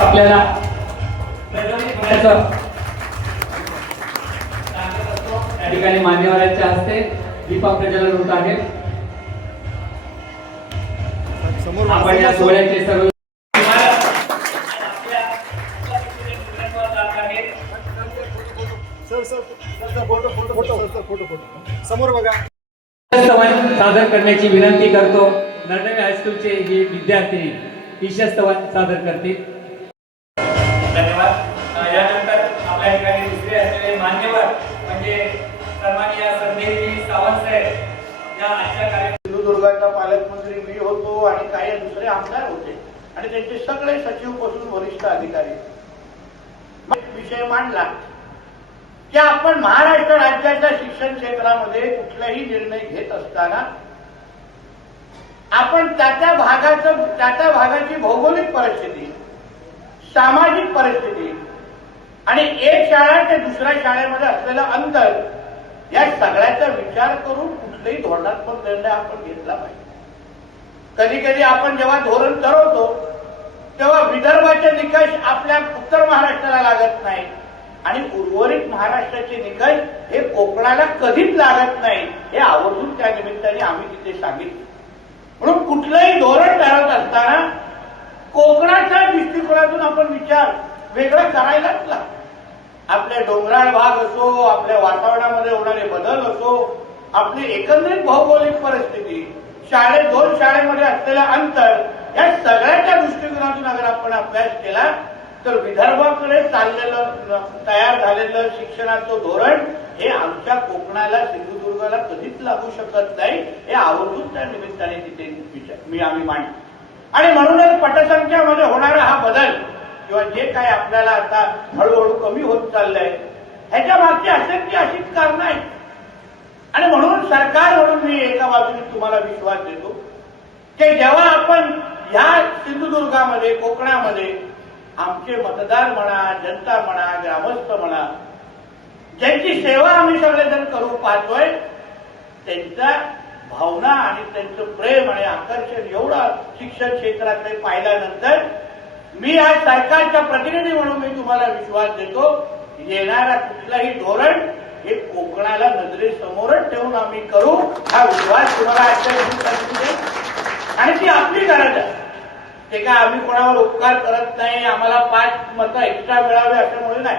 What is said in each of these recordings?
आपल्याला या ठिकाणी मान्यवरांच्या हस्ते दीपक प्रज्वलन होत आहे। आपण या सोहळ्याचे सर्व समोर बघा सादर करण्याची विनंती करतो। नरनवे हायस्कूलचे हे विद्यार्थी ईशा स्तवन सादर करतील। धन्यवाद। यानंतर आपल्या ठिकाणी दुसरे असलेले मान्यवर म्हणजे सन्माननीय संदेशजी सावंत साहेब या आजच्या कार्यक्रमात सिंधुदुर्गाचा पालकमंत्री मी होतो आणि काही दुसरे आमदार होते आणि त्यांचे सगळे सचिव पासून वरिष्ठ अधिकारी विषय मांडला की आपण महाराष्ट्र राज्याच्या शिक्षण क्षेत्रामध्ये कुठलाही निर्णय घेत असताना आपण त्या भागाची भौगोलिक परिस्थिती, सामाजिक परिस्थिती आणि एक शाळा ते दुसऱ्या शाळेमध्ये असलेलं अंतर या सगळ्याचा विचार करून कुठलेही धोरणात्मक निर्णय आपण घेतला पाहिजे। कधी कधी आपण जेव्हा धोरण ठरवतो तेव्हा विदर्भाचे निकष आपल्या उत्तर महाराष्ट्राला लागत नाही आणि उर्वरित महाराष्ट्राचे निकष हे कोकणाला कधीच लागत नाही हे आवर्जून त्या निमित्ताने आम्ही तिथे सांगितलं। म्हणून कुठलंही धोरण ठरवत असताना कोकणाच्या दृष्टिकोनातून आपण विचार वेगळा करायलाच लागतो। आपले डोंगराळ भाग असो, आपल्या वातावरणामध्ये होणारे बदल असो, आपली एकंदरीत भौगोलिक परिस्थिती, दोन शाळेमध्ये असलेलं अंतर या सगळ्याच्या दृष्टिकोनातून अगर आपण अभ्यास केला तर विदर्भाकडे चाललेलं तयार झालेलं शिक्षणाचं धोरण हे आमच्या कोकणाला, सिंधुदुर्गाला कधीच लागू शकत नाही हे आवर्जून त्या निमित्ताने तिथे आम्ही मांडतो। आणि म्हणूनच पटसंख्यामध्ये होणारा हा बदल किंवा जे काय आपल्याला आता हळूहळू कमी होत चाललंय ह्याच्या मागची अशीच कारणं आहेत। आणि म्हणून सरकार म्हणून मी एका बाजूने तुम्हाला विश्वास देतो की जेव्हा आपण ह्या सिंधुदुर्गामध्ये, कोकणामध्ये आमचे मतदार म्हणा, जनता म्हणा, ग्रामस्थ म्हणा, ज्यांची सेवा आम्ही सगळेजण करू पाहतोय त्यांच्या भावना आणि त्यांचं प्रेम आणि आकर्षण एवढं शिक्षण क्षेत्राकडे पाहिल्यानंतर मी आज सरकारच्या प्रतिनिधी म्हणून मी तुम्हाला विश्वास देतो येणारा कुठलाही धोरण हे कोकणाला नजरेसमोरच ठेवून आम्ही करू हा विश्वास तुम्हाला आणि ती आपली गरज आहे। ते काय आम्ही कोणावर उपकार करत नाही, आम्हाला 5 मतं एक्स्ट्रा मिळावे अशामुळे नाही।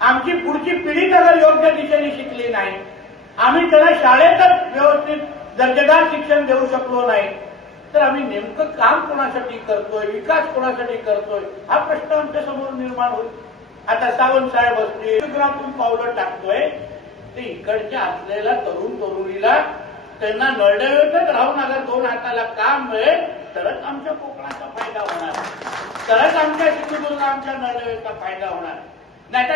आमची पुढची पिढी अगर योग्य दिशेने शिकली नाही, आम्ही त्याला शाळेतच व्यवस्थित दर्जेदार शिक्षण देऊ शकलो नाही तर आम्ही नेमकं काम कोणासाठी करतोय, विकास कोणासाठी करतोय हा प्रश्न आमच्या समोर निर्माण होईल। आता सावंत साहेब असतील, चित्रातून पावलं टाकतोय ते इकडच्या असलेल्या तरुण तरुणीला त्यांना नळदवेतच राहून अगर 2 हाताला काम मिळेल तरच आमच्या कोकणाचा फायदा होणार, तरच आमच्या सिंधुदुर्ग, आमच्या नळदवेचा फायदा होणार नाही।